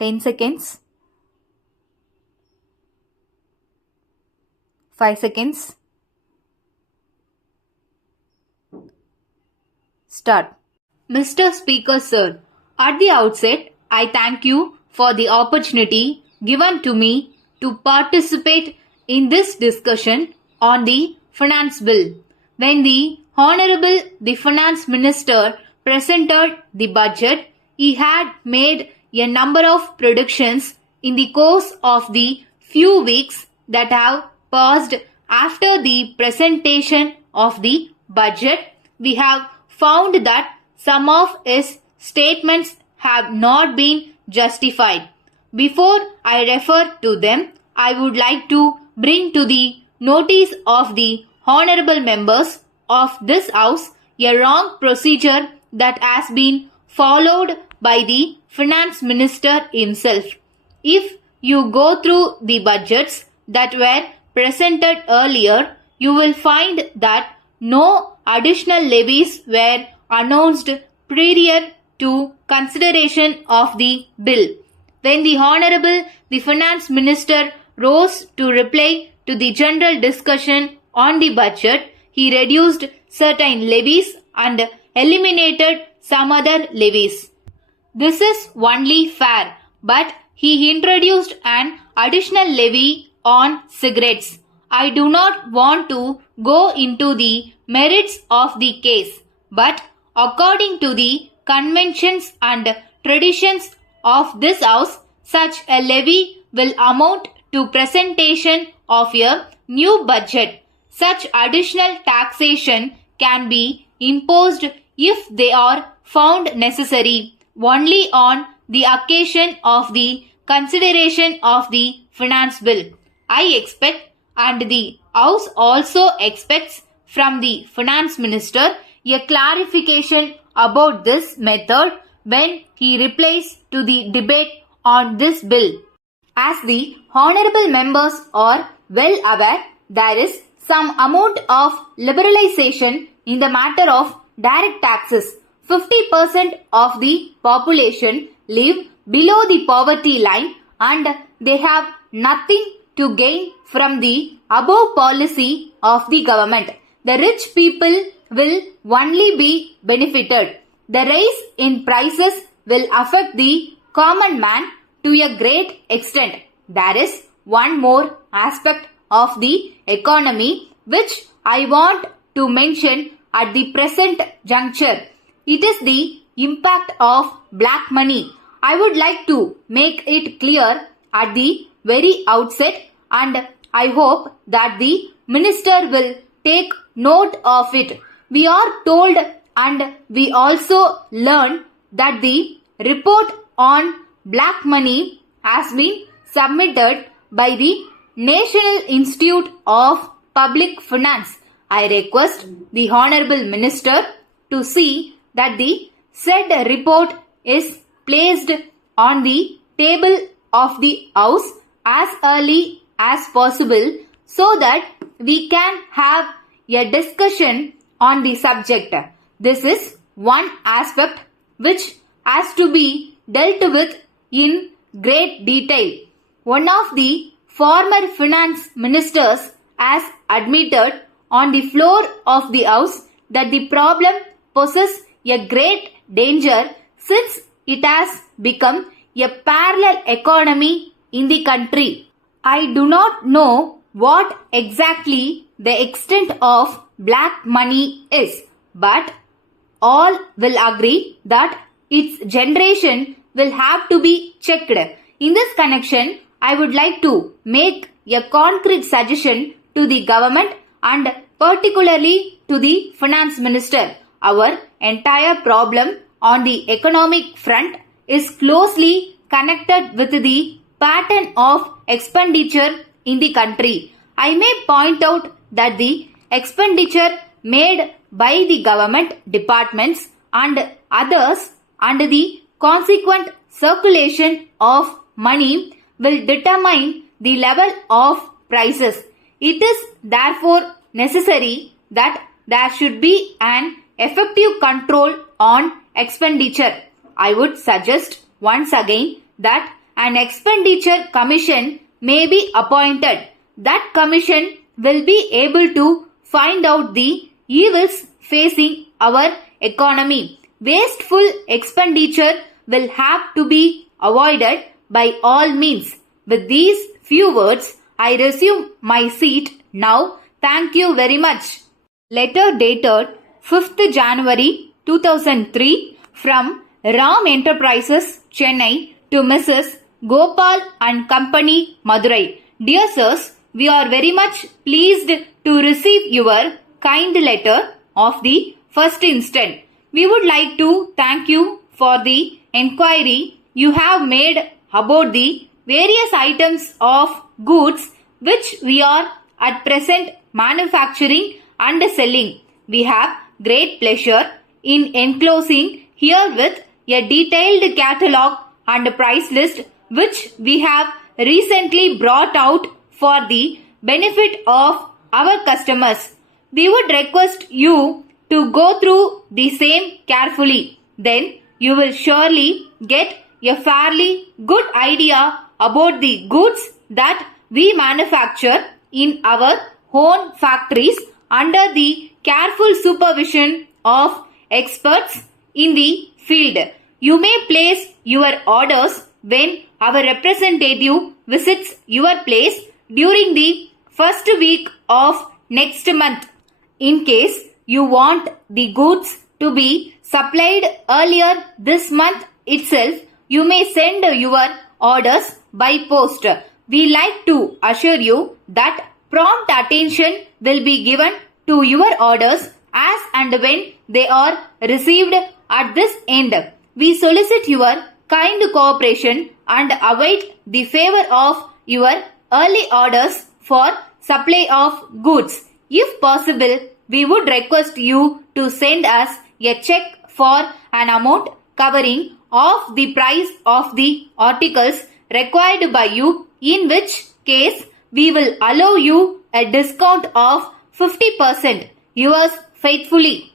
10 seconds. 5 seconds. Start. Mr. Speaker Sir, at the outset, I thank you for the opportunity given to me to participate in this discussion on the Finance Bill. When the Honorable the Finance Minister presented the budget, he had made a number of predictions in the course of the few weeks that have passed after the presentation of the budget. We have found that some of his statements have not been justified. Before I refer to them, I would like to bring to the notice of the honorable members of this House a wrong procedure that has been followed by the Finance Minister himself. If you go through the budgets that were presented earlier, you will find that no additional levies were announced prior to consideration of the bill. When the Honorable the Finance Minister rose to reply to the general discussion on the budget, he reduced certain levies and eliminated some other levies. This is only fair, but he introduced an additional levy on cigarettes. I do not want to go into the merits of the case, but according to the conventions and traditions of this House, such a levy will amount to presentation of a new budget. Such additional taxation can be imposed if they are found necessary only on the occasion of the consideration of the finance bill. I expect, and the House also expects from the Finance Minister, a clarification about this method when he replies to the debate on this bill. As the honorable members are well aware, there is some amount of liberalization in the matter of direct taxes. 50% of the population live below the poverty line and they have nothing to gain from the above policy of the government. The rich people will only be benefited. The rise in prices will affect the common man to a great extent. There is one more aspect of the economy which I want to mention at the present juncture. It is the impact of black money. I would like to make it clear at the very outset, and I hope that the minister will take note of it. We are told and we also learn that the report on black money has been submitted by the National Institute of Public Finance. I request the Honorable Minister to see that the said report is placed on the table of the House as early as possible so that we can have a discussion on the subject. This is one aspect which has to be dealt with in great detail. One of the former finance ministers has admitted on the floor of the House that the problem poses a great danger since it has become a parallel economy in the country. I do not know what exactly the extent of black money is, but all will agree that its generation will have to be checked. In this connection, I would like to make a concrete suggestion to the government and particularly to the finance minister. Our entire problem on the economic front is closely connected with the pattern of expenditure in the country. I may point out that the expenditure made by the government departments and others and the consequent circulation of money will determine the level of prices. It is therefore necessary that there should be an effective control on expenditure. I would suggest once again that an expenditure commission may be appointed. That commission will be able to find out the evils facing our economy. Wasteful expenditure will have to be avoided by all means. With these few words, I resume my seat now. Thank you very much. Letter dated 5th January 2003 from Ram Enterprises, Chennai to Mrs. Gopal and Company, Madurai. Dear sirs, we are very much pleased to receive your kind letter of the first instant. We would like to thank you for the enquiry you have made about the various items of goods which we are at present manufacturing and selling. We have great pleasure in enclosing herewith a detailed catalogue and price list which we have recently brought out for the benefit of our customers. We would request you to go through the same carefully. Then you will surely get a fairly good idea about the goods that we manufacture in our own factories under the careful supervision of experts in the field. You may place your orders when our representative visits your place during the first week of next month. In case you want the goods to be supplied earlier this month itself, you may send your orders by post. We like to assure you that prompt attention will be given to your orders as and when they are received at this end. We solicit your kind cooperation and await the favor of your early orders for supply of goods. If possible, we would request you to send us a check for an amount covering of the price of the articles required by you, in which case we will allow you a discount of 50%. Yours faithfully.